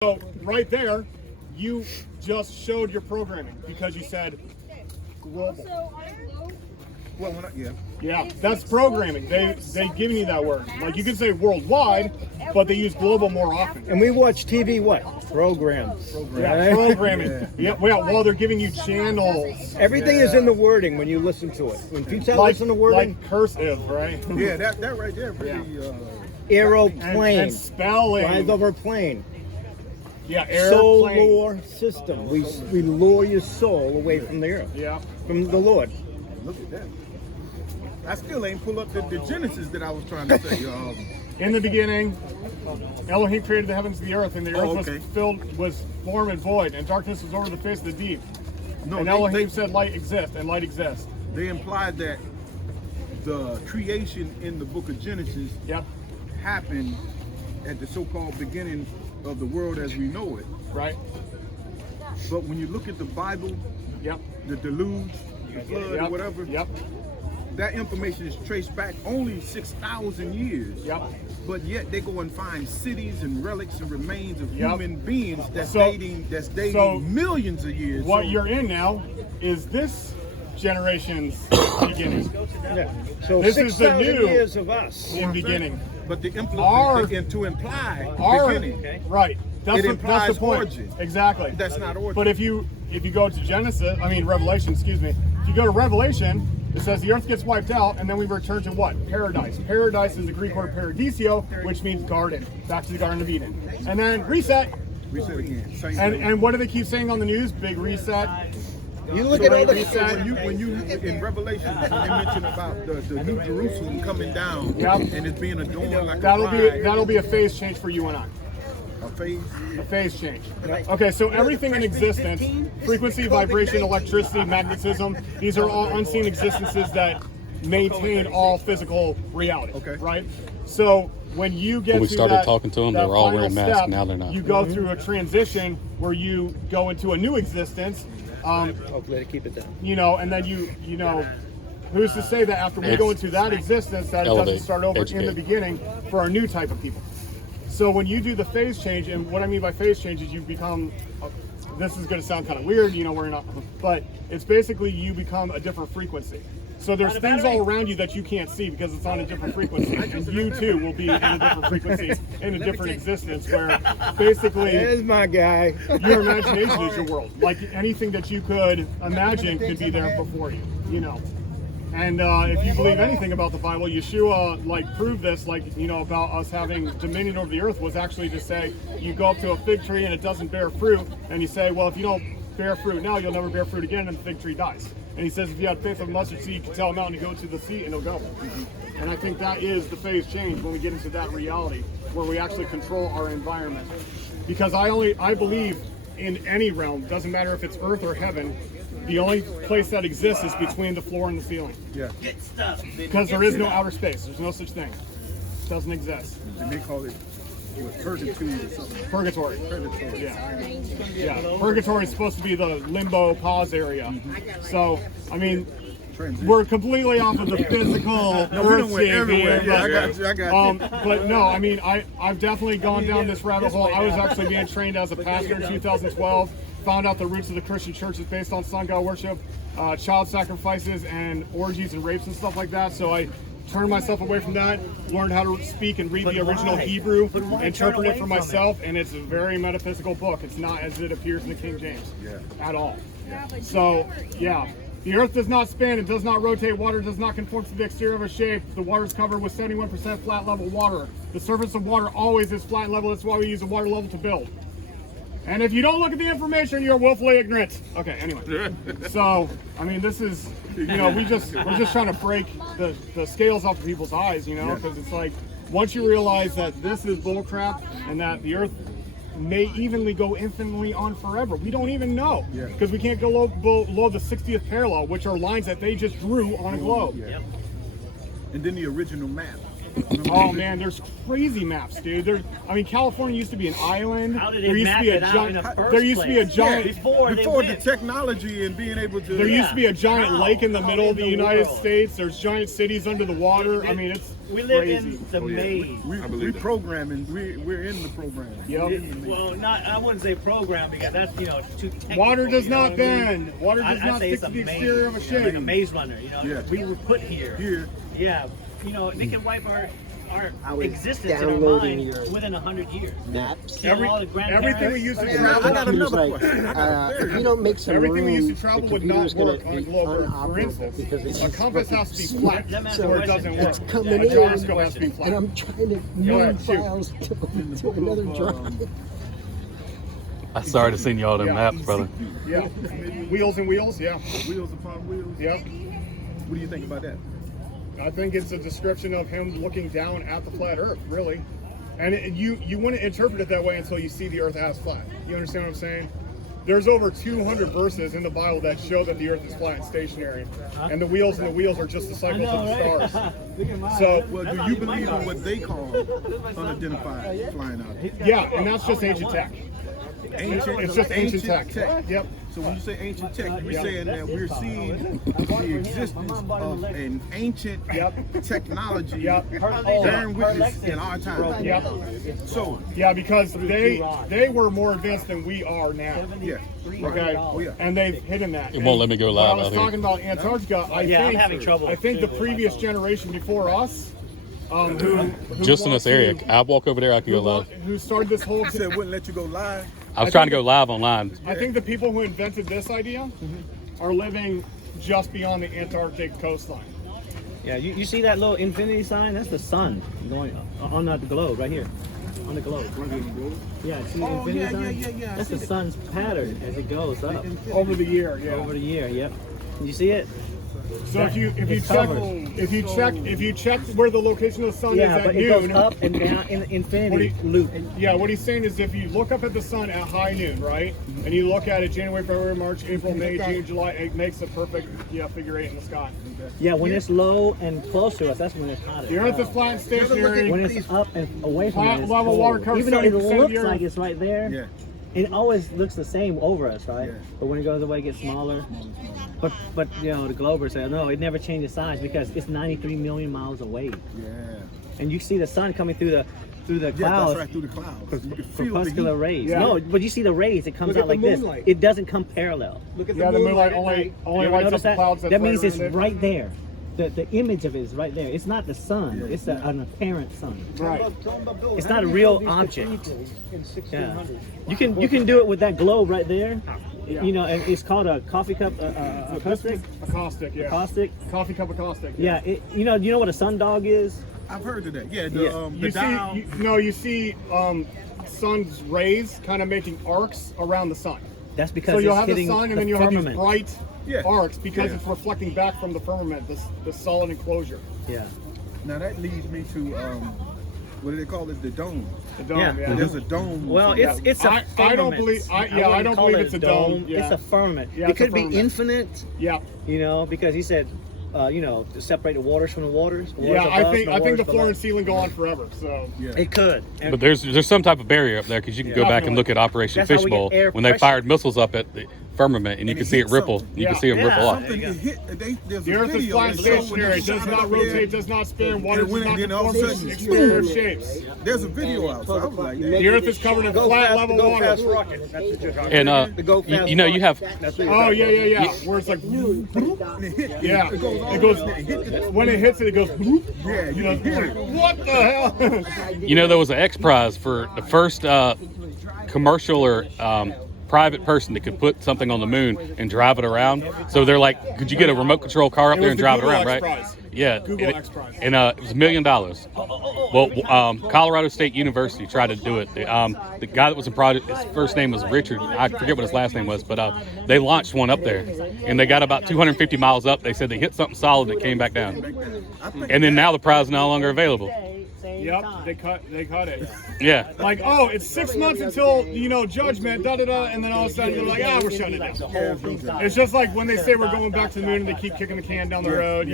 So right there, you just showed your programming because you said global. Well, yeah. Yeah, that's programming. They giving you that word. Like you can say worldwide, but they use global more often. And we watch TV, what? Programs. Yeah, programming. Yeah, well, they're giving you channels. Everything is in the wording when you listen to it. When people listen to wording, like cursive, right? Yeah, that right there really. aeroplane, and spelling. flies over plane. Yeah, airplane. Solar system. We lure your soul away from the earth. Yeah. From the Lord. Look at that. I still ain't pull up the Genesis that I was trying to say. In the beginning, Elohim created the heavens and the earth, and the earth was formed and void, and darkness was over the face of the deep. No, and Elohim said, "Light exists," and light exists. They implied that the creation in the book of Genesis happened at the so-called beginning of the world as we know it. Right. But when you look at the Bible, the deluge, the flood, or whatever, that information is traced back only 6,000 years. But yet they go and find cities and relics and remains of human beings that's dating millions of years. What you're in now is this generation's beginning. So this is the new years of us in beginning. But the to imply beginning, right? That's the point. Origin. Exactly. That's not origin. But if you go to Revelation, excuse me. If you go to Revelation, it says the earth gets wiped out, and then we return to what? Paradise. Paradise is the Greek word paradisio, which means garden. Back to the Garden of Eden. And then reset. Reset again. And what do they keep saying on the news? Big reset. You look at all the when you in Revelation they mention about the New Jerusalem coming down and it's being adorned like that'll be a phase change for you and I. A phase change. Okay, so everything in existence, frequency, vibration, electricity, magnetism, these are all unseen existences that maintain all physical reality. Okay. Right? So when you get when we started that, talking to them, they were all wearing masks. Now they're not. You go through a transition where you go into a new existence. Hopefully, to keep it down. And then you who's to say that after we go into that existence that it doesn't start over in the beginning for a new type of people? So when you do the phase change, and what I mean by phase change is you become, this is going to sound kind of weird, we're not, but it's basically you become a different frequency. So there's things all around you that you can't see because it's on a different frequency. And you too will be in a different frequency, in a different existence where basically there's my guy. Your imagination is your world. Like anything that you could imagine could be there before you, And if you believe anything about the Bible, Yeshua proved this, about us having dominion over the earth was actually to say, you go up to a fig tree and it doesn't bear fruit, and you say, well, if you don't bear fruit now, you'll never bear fruit again, and the fig tree dies. And he says, if you had faith of a mustard seed, you can tell a mountain to go to the sea, and it'll go. And I think that is the phase change when we get into that reality, where we actually control our environment. Because I believe in any realm, doesn't matter if it's earth or heaven, the only place that exists is between the floor and the ceiling. Yeah. Because there is no outer space. There's no such thing. It doesn't exist. And they call it purgatory or something. Purgatory. Yeah. Purgatory is supposed to be the limbo pause area. So, we're completely off of the physical earth everywhere. I got you. But no, I've definitely gone down this rabbit hole. I was actually being trained as a pastor in 2012. Found out the roots of the Christian church is based on sun god worship, child sacrifices, and orgies and rapes and stuff like that. So I turned myself away from that, learned how to speak and read the original Hebrew, interpret it for myself, and it's a very metaphysical book. It's not as it appears in the King James at all. So, the earth does not spin, it does not rotate, water does not conform to the exterior of a shape. The water is covered with 71% flat level water. The surface of water always is flat and level. That's why we use a water level to build. And if you don't look at the information, you're willfully ignorant. Okay, anyway. So, this is, we're just trying to break the scales off of people's eyes, because it's like, once you realize that this is bullcrap and that the earth may evenly go infinitely on forever, we don't even know. Because we can't go below the 60th parallel, which are lines that they just drew on a globe. And then the original map. Oh man, there's crazy maps, dude. I mean, California used to be an island. How did they map it out in the first There used to be a place? giant. Before the technology and being able to. There used to be a giant lake in the middle of the in the United world? States. There's giant cities under the water. I mean, it's We live crazy. in the maze. We programming. We're in the program. Yep. Well, I wouldn't say program because that's too technical. Water does you know not what I mean? bend. Water does I'd not say stick it's to the a maze. exterior of a Yeah, like a shape. maze runner. Yeah. We were put here. Here. Yeah, they can wipe our I was existence in our downloading mind your within 100 years. Maps. Kill all the grandparents. Everything we used to And travel, I got he was another like, question. if you don't make some everything we room, used to travel the would not computer's gonna work on a be globe Earth. For unoperable instance, because it's a just compass has to be flat, Let me ask or you a it doesn't question. work. It's coming A in, gyroscope has to be flat. and I'm trying to ahead, move shoot. files to another drive. I started to send y'all them Yeah. maps, brother. Yeah. Wheels and wheels. Yeah. Wheels upon wheels. Yep. What do you think about that? I think it's a description of him looking down at the flat Earth, really. And you wouldn't interpret it that way until you see the Earth as flat. You understand what I'm saying? There's over 200 verses in the Bible that show that the Earth is flat and stationary, and the wheels are just the cycles of the stars. So, Well, do you believe in what they call unidentified flying out? yeah, and that's just ancient tech. Ancient. It's just ancient tech. Yep. So when you say ancient tech, you're saying that we're seeing the existence of an ancient technology bearing witness in our time. Yep. So, Yeah, because they were more advanced than we are now. yeah. Okay, Oh, yeah. and they've hidden that. It won't let me go live When I out was here. talking about Antarctica. I Yeah, I'm think having trouble. I think the previous generation before us, who Just in want this area. to- I walk over there, I can go live. who started this whole. He said wouldn't let you go live. I was trying to go live online. I think the people who invented this idea are living just beyond the Antarctic coastline. Yeah, you see that little infinity sign? That's the sun going on the globe right here. On the globe. Yeah, see the infinity sign? That's the sun's pattern as it goes up Over the year, yeah. over the year. Yep. You see it? So if you It's check covered. where the location of the sun Yeah, is but at it goes noon. up and down in the infinity What loop. Yeah, what he's saying is if you look up at the sun at high noon, right, and you look at it January, February, March, April, May, June, July, it makes a perfect figure 8 in the sky. Yeah, when it's low and close to us, that's when it's hottest. The Earth is flat and stationary. When it's up and away from Flat us, it's level cold. water covers Even though it 70% of the looks Earth. like it's right there, Yeah. it always looks the same over us, right? Yeah. But when it goes away, it gets smaller. But the Globers say, no, it never changes size because it's 93 million miles away. Yeah. And you see the sun coming through the Yeah, clouds. that's right, through the clouds. You can feel the Corpuscular heat. rays. Yeah. No, but you see the rays. It comes Look at out like the this. moonlight. It doesn't come parallel. Look at Yeah, the moonlight at only night. You lights ever up notice the that? clouds That means flatter it's in it. right there. The image of it is right there. It's not the sun. It's an apparent sun. Right. It's not a real object. Yeah. You can do it with that globe right there. Yeah. You know, and it's called a coffee cup acoustic. Caustic, yeah. Caustic. Coffee cup of caustic. Yeah. You know what a sun-dog is? I've heard of that. Yeah, Yeah. the dial. You see sun's rays kind of making arcs around the sun. That's because So you'll it's have the hitting sun, and then you'll have these firmament. bright Yeah. arcs because Yeah. it's reflecting back from the firmament, the solid enclosure. Yeah. Now that leads me to what do they call it? The dome. The dome, Yeah. yeah. There's a dome. Well, somewhere. it's a I firmament. don't believe- I wouldn't don't call believe it it's a dome. Yeah. It's a firmament. Yeah, it it's a could be firmament. infinite, Yeah, because he said, to separate the waters from the waters. The yeah. waters I above think from the the waters floor below. and ceiling go on forever. So Yeah. It could. And But there's some type of barrier up there because you can go back and look at Operation That's how we get Fishbowl air when they pressure. fired missiles up at the firmament and you And can it see it hit ripple. something. You can Yeah. see it ripple Yeah, off. Something it hit. There's the a Earth is video flat and that showed when stationary. they It does shot not up there. rotate, does not spin. Water And does when- not then all of a conform sudden to it's exterior boom. shapes. There's a video out. So I was like, The Earth is covered in flat level water. And you have Oh yeah. Where it's like, and it hit. yeah, It goes all it goes the way, and it hit the- when it hits it, it goes. Yeah, you can hear it. What the hell? there was an X Prize for the first commercial or private person that could put something on the moon and drive it around. So they're like, could you get a remote control car up It there was and the drive Google it around, X right? Prize. Yeah, Google X Prize. and it was $1 million. Well, Colorado State University tried to do it. The guy that was in project, his first name was Richard. I forget what his last name was, but they launched one up there, and they got about 250 miles up. They said they hit something solid and it came back down, and then now the prize is no longer available. same Yep, time. they cut it. Yeah. Like, oh, it's 6 months until, judgment, and then all of a sudden they're like, we're shutting it down. The whole thing stopped. It's just like when they say we're going back to the moon and they keep kicking the can down the road,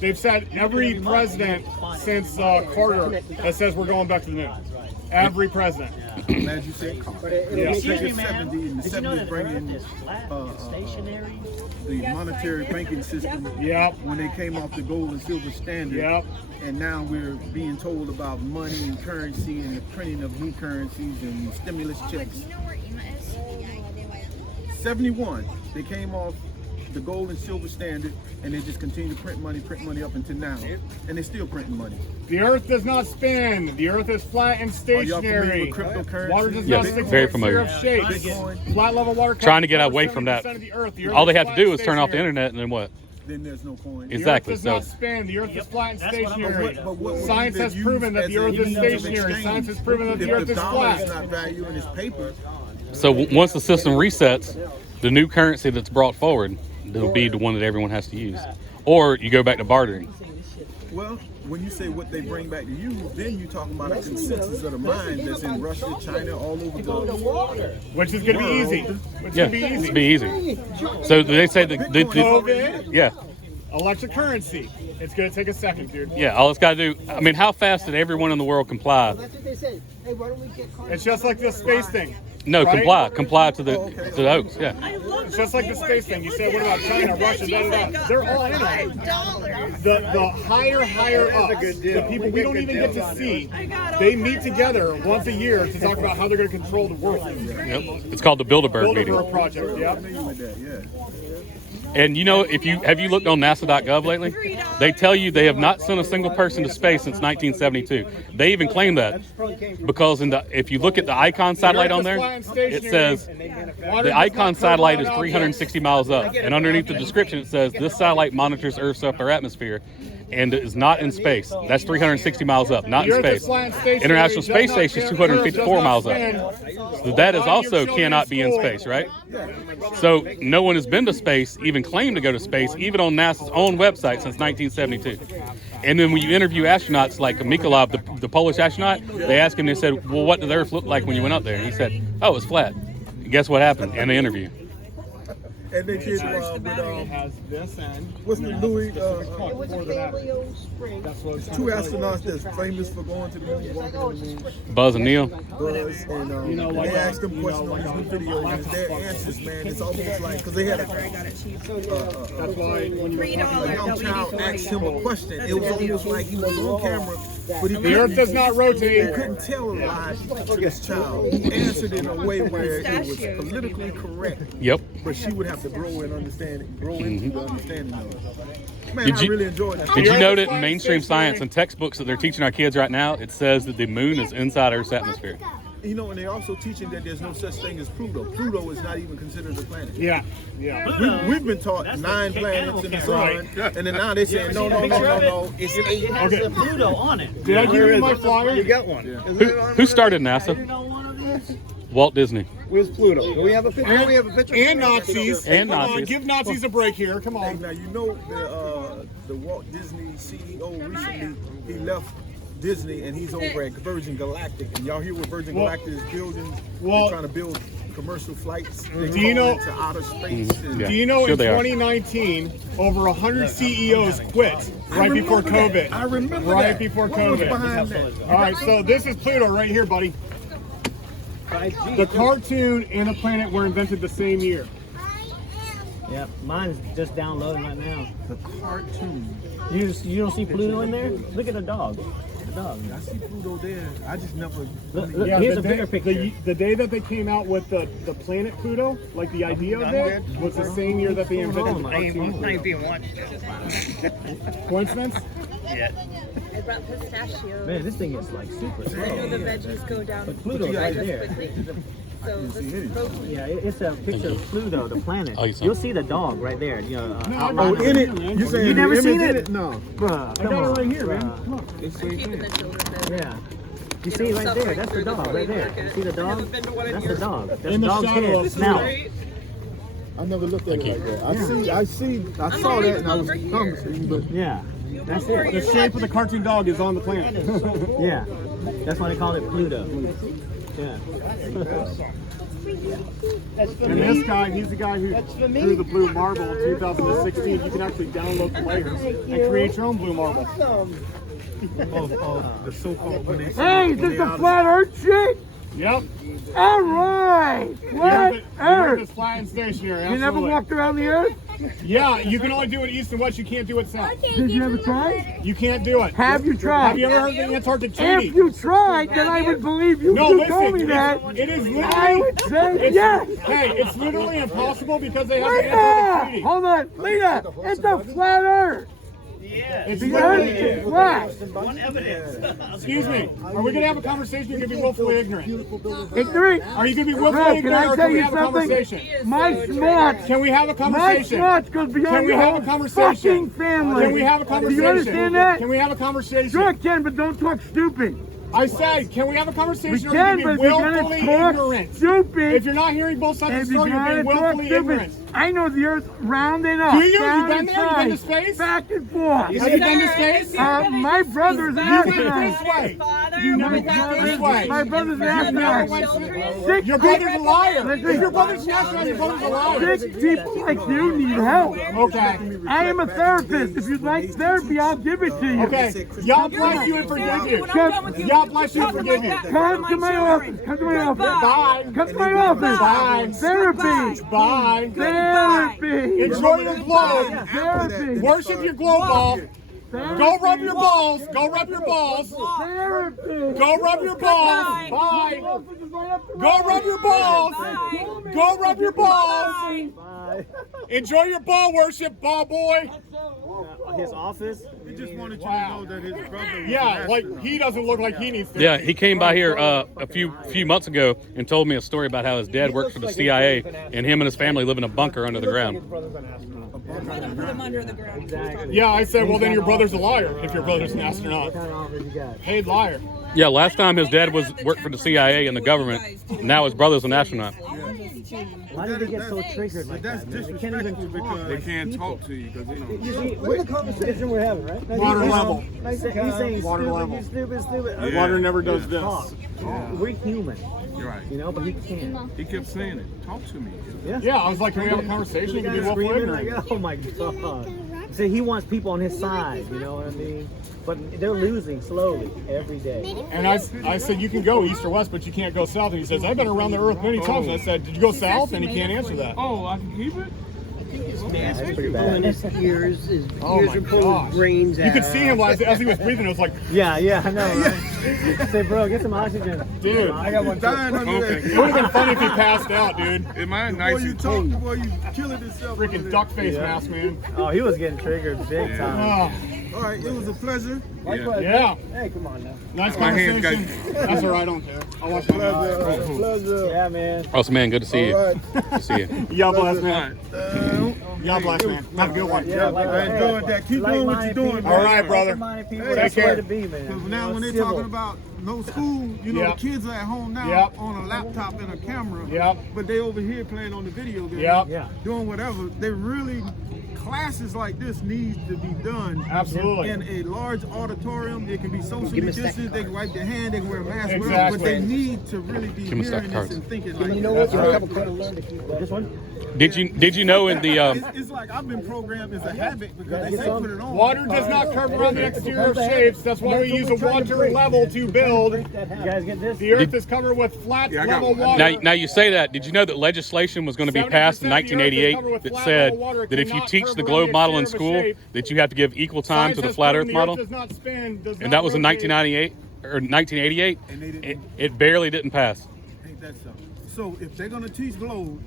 They've said every president since Carter that says we're going back to the moon. Every president. I'm glad you said Carter. Excuse me, In ma'am. the Did you know 70s that bringing Earth is flat, stationary? the monetary banking system Yep. when they came off the gold and silver standard. Yep. And now we're being told about money and currency and the printing of new currencies and stimulus checks. 71, they came off the gold and silver standard and they just continue to print money up until now. And they're still printing money. The earth does not spin. The earth is flat and Are y'all familiar stationary. with cryptocurrency? Water does Yes, not stick very to familiar. shapes. Bitcoin. Flat level water. Trying to get away from that. Of the earth. The earth All they is have to flat do and is turn off the stationary. internet, and then what? Then there's no coin. Exactly. The earth does So- not spin. The earth is flat and That's what I'm- stationary. But what would Science be has used proven that as the a earth is means of stationary. exchange? Science has proven that the If earth is dollar is flat. not value in its paper, So once the system resets, the new currency that's brought forward will be the one that everyone has to use, or you go back to bartering. well, when you say what they bring back to you, then you're talking about a consensus of the mind that's in Russia, China, all over the Which is going to be easy. Which is Yeah, going to be it's easy. be easy. So they say COVID, yeah, electric currency. It's going to take a second, dude. yeah. All it's got to do. I mean, how fast did everyone in the world comply? That's what they say. Hey, why don't we get cars? It's just like the space thing. No, Right? comply to the oaths. Yeah. It's just like the space thing. You say, what about China, Russia, They're all in on it. The higher up, the people we don't even get to see, they meet together once a year to talk about how they're going to control the world. Yep. It's called the Bilderberg meeting. Bilderberg Project, yeah. familiar with that, yeah. And if you looked on NASA.gov lately, they tell you they have not sent a single person to space since 1972. They even claim that because if you look at the Icon satellite on there, it says the Icon satellite is 360 miles up, and underneath the description it says this satellite monitors Earth's upper atmosphere and is not in space. That's 360 miles up, not in space. International Space Station is 254 miles up. So that is also cannot be in space, right? So no one has been to space, even claimed to go to space, even on NASA's own website since 1972. And then when you interview astronauts like Mikolov, the Polish astronaut, they asked him, they said, well, what did the Earth look like when you went up there? And he said, oh, it's flat. And guess what happened in the interview? And they did It has this end. what's the Louis, It was a paleo spring. two astronauts that's famous for going to the moon, walking on the moon, Buzz and Neil. Buzz, and like they asked them questions on these new videos, and their answers, man, it's almost like, because they had That's why when you were talking a young child asked him a question, it was almost like he was on camera, but he the Earth does not he rotate. couldn't tell a lie to this child. He answered in a way where it was politically correct, Yep. but she would have to grow into the understanding of it. Man, Did I you- really enjoyed that. Did you know that in mainstream science and textbooks that they're teaching our kids right now, it says that the moon is inside Earth's atmosphere? You know, and they're also teaching that there's no such thing as Pluto. Pluto is not even considered a planet. Yeah. We've been taught That's 9 like planets in the animal sun, Right. and then now they're saying, no, it's 8. It has Okay. the Pluto on it. Did I give you my flyer? You got one. Who started NASA? You know one of these? Walt Disney. Where's Pluto? Do we have a picture? We have a picture. And Nazis. And Come on, Nazis. give Nazis a break here. Come Hey, on. now you know the Walt Disney CEO recently, he left Disney and he's over at Virgin Galactic. And y'all hear what Virgin Well- Galactic is building? well- They're trying to build commercial flights. They're Do you going know- into outer space. And Yeah. Do you know Sure in they are. 2019, over 100 CEOs quit right before COVID? I remember Right that. before What was COVID. behind that? All right, so this is Pluto right here, buddy. 5G. The cartoon and the planet were invented the same year. Yep, mine's just downloading right now. The cartoon. You don't see Pluto in there? Look at the dog. The dog. I see Pluto there. I just never. Look, look, Yeah, here's the a bigger day, picture. the day that they came out with the planet Pluto, like the idea of it, was the same year that they invented the cartoon Pluto. Coincidence? I brought pistachios. Man, this thing is like super I know the slow. veggies go down But Pluto's right just there. quickly. So this is protein. Yeah, it's a picture of Pluto, the planet. Oh, you saw it. You'll see the dog right there. You know, No, outline Oh, of in it. it? You saying You the never image seen in it? No. Bruh, I come got it on, right here, man. bruh. Come on. Keeping the children busy. Yeah. You see right there? That's the dog right there. You see the dog? That's the dog. That's the In the dog's shadow head. of Snout. I never looked at it you. like that. I saw that and I was conversing, but Yeah. That's it. The shape of the cartoon dog is on the planet. Yeah. That's why they call it Pluto. Yeah. And this guy, he's the guy who drew the blue marble in 2016. You can actually download the layers and create your own blue marble. The so-called when they Hey, is this the flat Earth shit? Yep. All right. Flat Earth. It's flat and stationary. You never absolutely. walked around the Earth? Yeah, you can only do it east and west. You can't do it south. Did you ever try? You can't do it. Have you tried? Have you ever heard of the Antarctic Treaty? If you tried, then I would believe you. No, You listen, told me that. it is literally. I would say yes. Hey, it's literally impossible because they have the Lena! Antarctic Treaty. Hold on, Lena, it's a flat Earth. It's The Earth literally. is flat. One evidence. Excuse me. Are we gonna have a conversation? You're gonna be willfully ignorant. Ignorant. Are you gonna be Bro, willfully can ignorant, I or tell can we you have a something? conversation? My smarts. Can we have a My conversation? smarts goes beyond Can we your have a whole conversation? fucking family. Can we have a Do conversation? you understand that? Can we have a conversation? Sure can, but don't talk stupid. I said, can we have a We conversation? Or can, you but be if you're willfully gonna talk ignorant. stupid, If you're not hearing both sides of if the you're story, you're gonna being talk willfully stupid, ignorant. I know the Earth's round enough. Do you? You down been and there? You been to side, space? back and forth. Have you been to space? My brother's an You went astronaut. this way. You never went this way. My brother's an You never astronaut. went Six Your brother's a people- liar. Listen. If your brother's an astronaut, your brother's a liar. 6 people like you need help. Okay. I am a therapist. If you'd like therapy, I'll give it to you. Okay. y'all bless you and forgive you. Y'all bless you and forgive you. Come to my office. Come to my office. Bye. Come to my office. Bye. Therapy. Bye. Therapy. Enjoy your globe. Therapy. Worship your globe ball. Go rub your balls. Go rub your balls. Therapy. Go rub your balls. Bye. Go rub your balls. Go rub your balls. Enjoy your ball worship, ball boy. His office. He just wanted you to know that his brother was Yeah, an like astronaut. he doesn't look like he needs to. Yeah, he came by here a few months ago and told me a story about how his dad worked for the CIA and him and his family live in a bunker under the ground. Let him put him under the ground. Exactly. Yeah, I said, well, then your brother's a liar if your brother's an astronaut. What kind of office you got? Paid liar. Yeah, last time his dad worked for the CIA and the government. Now his brother's an astronaut. Why did they get so triggered like That's that? Man? They can't disrespectful even talk. because they can't talk to you because You see, we're the conversation we're having, right? Water level. He's saying Water stupid, level. you stupid. Yeah. Water never does this. Talk. We're human, You're right. you know, but he can't. He kept saying it. Talk to me. Yeah, I was like, can we have a conversation? You can be willfully Screaming ignorant. like, oh my god. See, he wants people on his side, you know what I mean? But they're losing slowly every day. And I said, you can go east or west, but you can't go south. And he says, I've been around the earth many times. And I said, did you go south? And he can't answer that. Oh, I can keep it? Yeah, that's pretty Pulling bad. his ears Oh my are pulling gosh. his brains out. You could see him as he was breathing. It was like, Yeah, I know, right? Say, bro, get some oxygen. dude. I got one. Dying under It that. would have been funny if he passed out, dude. Am I nice? Before you talk, before you killing yourself. Freaking duck face mask, man. Oh, he was getting triggered big time. Oh, All right, it was a pleasure. yeah. Hey, come on now. Nice My hands conversation. That's all right. I don't care. I'll watch my Pleasure. Yeah, man. Awesome, man. Good to see you. Good to see you. Y'all bless, man. Y'all bless, man. Have a good one. Yeah, like I enjoyed that. Keep doing what you're doing, All right, brother. Like-minded people, Hey, that's the take way care. to be, man. Because now when they're Civil. talking about no school, you know, Yep. the kids are at home now Yep. on a laptop and a camera. Yep. But they over here playing on the video game, Yep. Yeah. doing whatever. They really, classes like this needs to be done Absolutely. in a large auditorium. It can be socially me a stack distanced. They can wipe their hand. They can wear a mask. Exactly. Whatever, but they need to really be Give me a stack hearing of this cards. and thinking like You know that. what? That's I have a learn to keep that. This one? Did you know in the It's like I've been programmed as a habit because they say put it on. Water does not cover around the exterior shapes. That's why we use a water level to build. You guys get this? The earth is covered with flat Yeah, I got level one. water. now you say that? Did you know that legislation was going to be passed in 1988 that said that if you teach the globe model in school, that you have to give equal time to the flat Earth model? And that was in 1998 or 1988. And they didn't. It barely didn't pass. Ain't that something? So if they're gonna teach globe,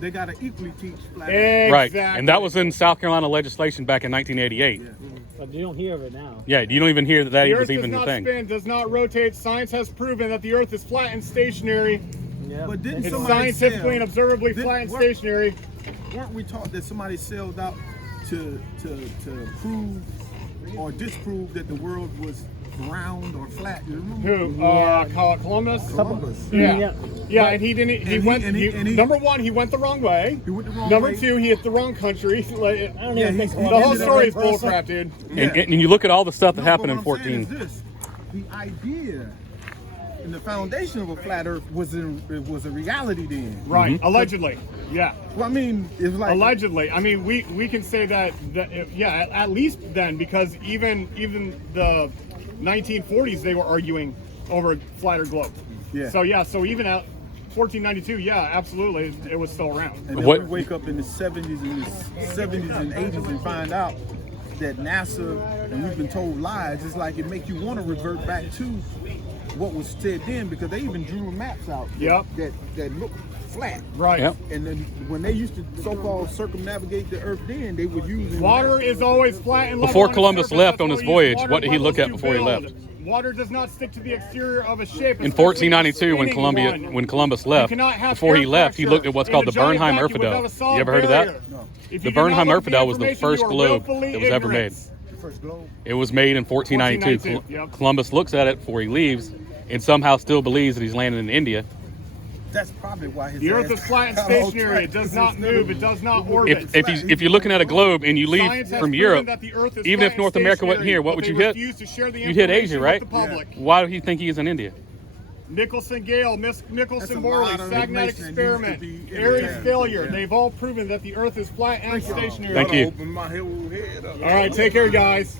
they gotta equally teach flat. Right, and that was in South Carolina legislation back in 1988. But you don't hear of it now. Yeah, you don't even hear that The was earth does even a not thing. spin, does not rotate. Science has proven that the earth is flat and stationary. Yeah. But didn't It's somebody scientifically and sell- observably Did- flat and weren't- stationary. Weren't we taught that somebody sold out to prove or disprove that the world was round or flat. You remember? Who? Columbus? Columbus. Yeah. Yeah, and he didn't. He And went. he- and he- number one, he went the wrong way. He went the wrong Number way. two, he hit the wrong country. Like, I don't even think he- the whole ended up story is in bullcrap, dude. And you look at all the stuff that No, happened but in what I'm saying 14. is this, the idea and the foundation of a flat Earth was a reality then. Right. Allegedly. Yeah. Well, I mean, it was like Allegedly. I mean, we can say that yeah, at least then, because even the 1940s they were arguing over a flatter globe. Yeah. So yeah, so even at 1492, yeah, absolutely, it was still around. And then What- we wake up in the 70s and 80s and find out that NASA, and we've been told lies. It's like it make you want to revert back to what was said then, because they even drew maps out Yep. that look flat. Right. Yep. And then when they used to so-called circumnavigate the Earth, then they were using Water is always flat and level Before on its Columbus surface. left That's on why his we use voyage, water what did he look bubbles at to before he build. left? Water does not stick to the exterior of a ship. In especially 1492, when spinning one. when Columbus left, cannot have before he air left, he pressure looked at what's in called a the giant Bernheim vacuum without a Infidel. solid You ever heard of that? barrier. No. If The you do not Bernheim look at Infidel was the information, first you are globe willfully that was ever made. ignorant. the first globe. It was made in 1492. 1492, yep. Columbus looks at it before he leaves, and somehow still believes that he's landing in India. That's probably why his The Earth ass is flat and got off stationary. track, It does 'cause not instead move. of- It does not orbit. If you're looking at a globe and you leave Science has from proven Europe, that the Earth is even flat if and North America wasn't stationary, here, what but would they you hit? refuse to share the You'd hit Asia, information right? with the public. Why do you think he's in India? Nicholson Gale, That's Nicholson a Morley, lot of Sagnac information that needs experiment, to be Aries edited. failure. Yeah. They've all proven that the Earth is flat and stationary. Thank you. Open my whole head up. All right, take care, guys.